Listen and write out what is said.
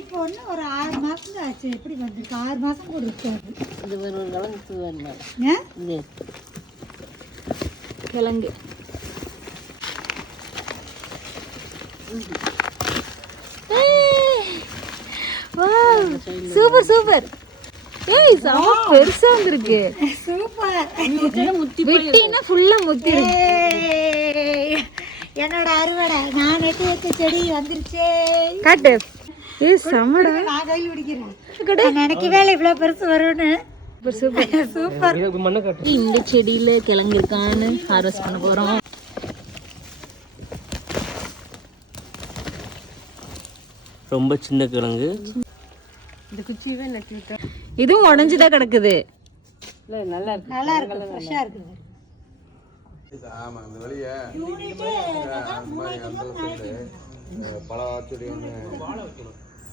இப்போ ஒன்று ஒரு 6 மாதம் தான் ஆச்சு. எப்படி வந்துருக்கு? 6 மாதம் கூட இருக்காது. இது ஒரு கிழங்கு வரணும். இது கிழங்கு சூப்பர் சூப்பர். ஏய் செம பெருசா வந்திருக்கு. சூப்பர். வெட்டினா ஃபுல்லா முத்தி இருக்கு. என்னோட அறுவடை நான் நட்டு வச்ச செடி வந்துருச்சே. காட்டு. ஏய் செமடா. நான் கை பிடிக்கிறேன். நினைக்கவே இல்லை இவ்வளோ பெருசு வரும்னு. Super super. இந்த செடியில கிழங்கு இருக்கான்னு ஹார்வெஸ்ட் பண்ண போறோம். ரொம்ப சின்ன கிழங்கு. இந்த குச்சியவே நட்டு விட்டோம். இதுவும் உடைஞ்சுதான் கிடக்குது. இல்ல நல்லா இருக்கு. நல்லா இருக்கு. ஃப்ரெஷ்ஷா இருக்குது. ஆமா அந்த வழியே பல செடி